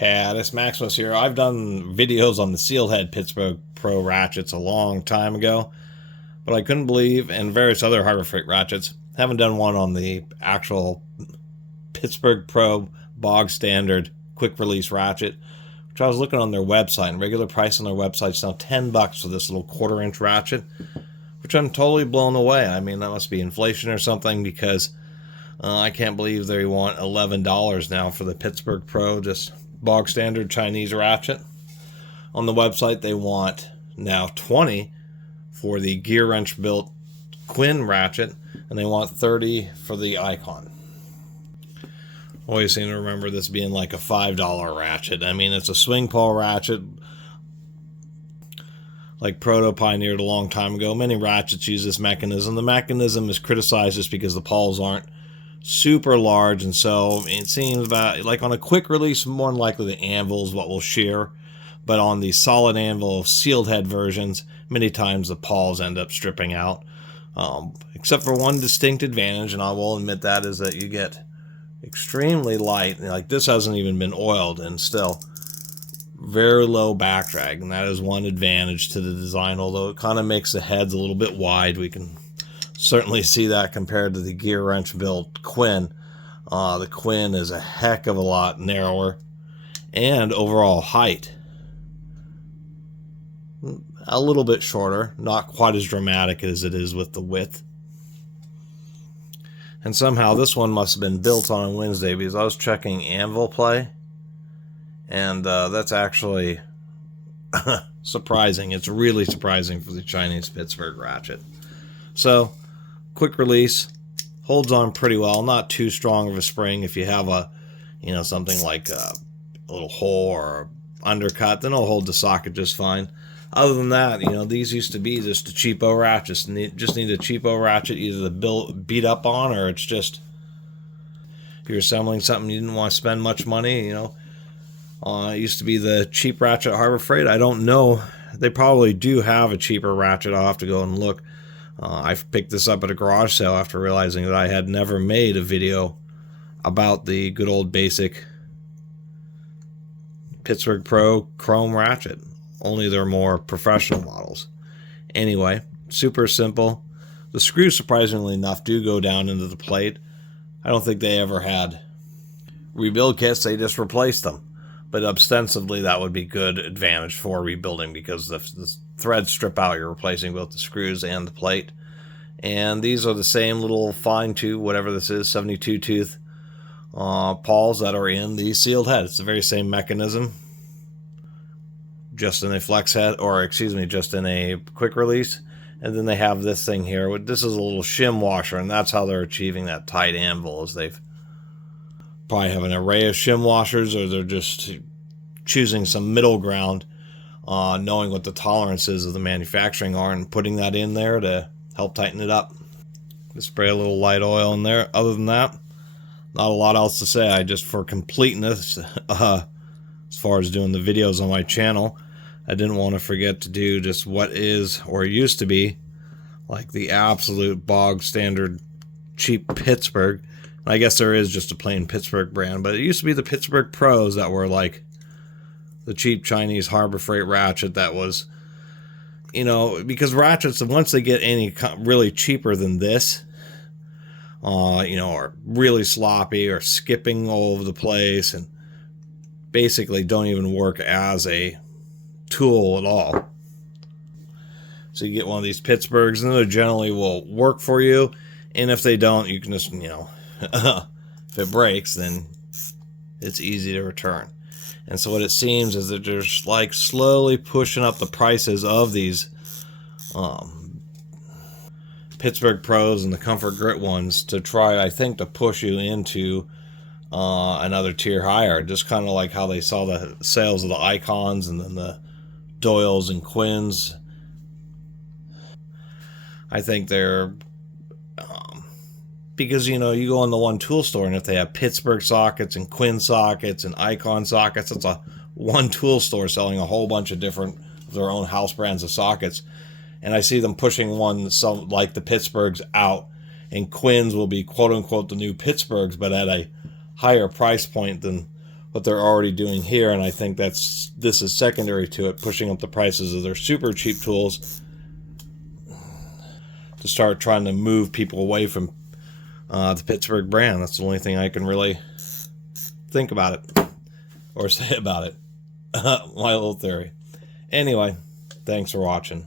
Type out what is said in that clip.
Catus, Maximus here. I've done videos on the sealed head Pittsburgh Pro ratchets a long time ago, but I couldn't believe, and various other Harbor Freight ratchets, haven't done one on the actual Pittsburgh Pro bog standard quick release ratchet, which I was looking on their website, and regular price on their website is now $10 for this little 1/4 inch ratchet, which I'm totally blown away. I mean, that must be inflation or something, because I can't believe they want $11 now for the Pittsburgh Pro, just bog standard Chinese ratchet. On the website, they want now $20 for the gear wrench built Quinn ratchet, and they want $30 for the Icon. Always seem to remember this being like a $5 ratchet. I mean, it's a swing pawl ratchet, like Proto pioneered a long time ago. Many ratchets use this mechanism. The mechanism is criticized just because the pawls aren't super large, and so it seems about like on a quick release, more than likely the anvil is what will shear, but on the solid anvil sealed head versions, many times the pawls end up stripping out, except for one distinct advantage, and I will admit that, is that you get extremely light. Like this hasn't even been oiled, and still very low back drag, and that is one advantage to the design, although it kind of makes the heads a little bit wide. We can certainly see that compared to the gear wrench built Quinn. The Quinn is a heck of a lot narrower, and overall height a little bit shorter, not quite as dramatic as it is with the width. And somehow this one must have been built on Wednesday, because I was checking anvil play, and that's actually surprising. It's really surprising for the Chinese Pittsburgh ratchet. So quick release, holds on pretty well, not too strong of a spring. If you have a, something like a little hole or undercut, then it'll hold the socket just fine. Other than that, these used to be just a cheapo ratchet. Just need a cheapo ratchet either to beat up on, or it's just, if you're assembling something you didn't want to spend much money, it used to be the cheap ratchet Harbor Freight. I don't know. They probably do have a cheaper ratchet. I'll have to go and look. I picked this up at a garage sale after realizing that I had never made a video about the good old basic Pittsburgh Pro chrome ratchet. Only they're more professional models. Anyway, super simple. The screws, surprisingly enough, do go down into the plate. I don't think they ever had rebuild kits. They just replaced them. But ostensibly, that would be good advantage for rebuilding, because the threads strip out. You're replacing both the screws and the plate. And these are the same little fine tooth, whatever this is, 72 tooth pawls that are in the sealed head. It's the very same mechanism, just in a flex head, or excuse me, just in a quick release. And then they have this thing here. This is a little shim washer, and that's how they're achieving that tight anvil, is they've probably have an array of shim washers, or they're just choosing some middle ground, knowing what the tolerances of the manufacturing are, and putting that in there to help tighten it up. Just spray a little light oil in there. Other than that, not a lot else to say. I just, for completeness, as far as doing the videos on my channel, I didn't want to forget to do just what is, or used to be, like the absolute bog standard cheap Pittsburgh. I guess there is just a plain Pittsburgh brand, but it used to be the Pittsburgh Pros that were like the cheap Chinese Harbor Freight ratchet that was, because ratchets, once they get any really cheaper than this, are really sloppy or skipping all over the place, and basically don't even work as a tool at all. So you get one of these Pittsburghs, and they generally will work for you, and if they don't, you can just, if it breaks, then it's easy to return. And so what it seems is that they're just like slowly pushing up the prices of these Pittsburgh Pros and the Comfort Grit ones to try, I think, to push you into another tier higher. Just kind of like how they saw the sales of the Icons and then the Doyles and Quinns. I think they're because, you go in the one tool store, and if they have Pittsburgh sockets and Quinn sockets and Icon sockets, it's a one tool store selling a whole bunch of different of their own house brands of sockets. And I see them pushing one, some like the Pittsburghs, out, and Quinns will be quote unquote the new Pittsburghs, but at a higher price point than what they're already doing here, and I think this is secondary to it, pushing up the prices of their super cheap tools to start trying to move people away from the Pittsburgh brand. That's the only thing I can really think about it or say about it. My little theory. Anyway, thanks for watching.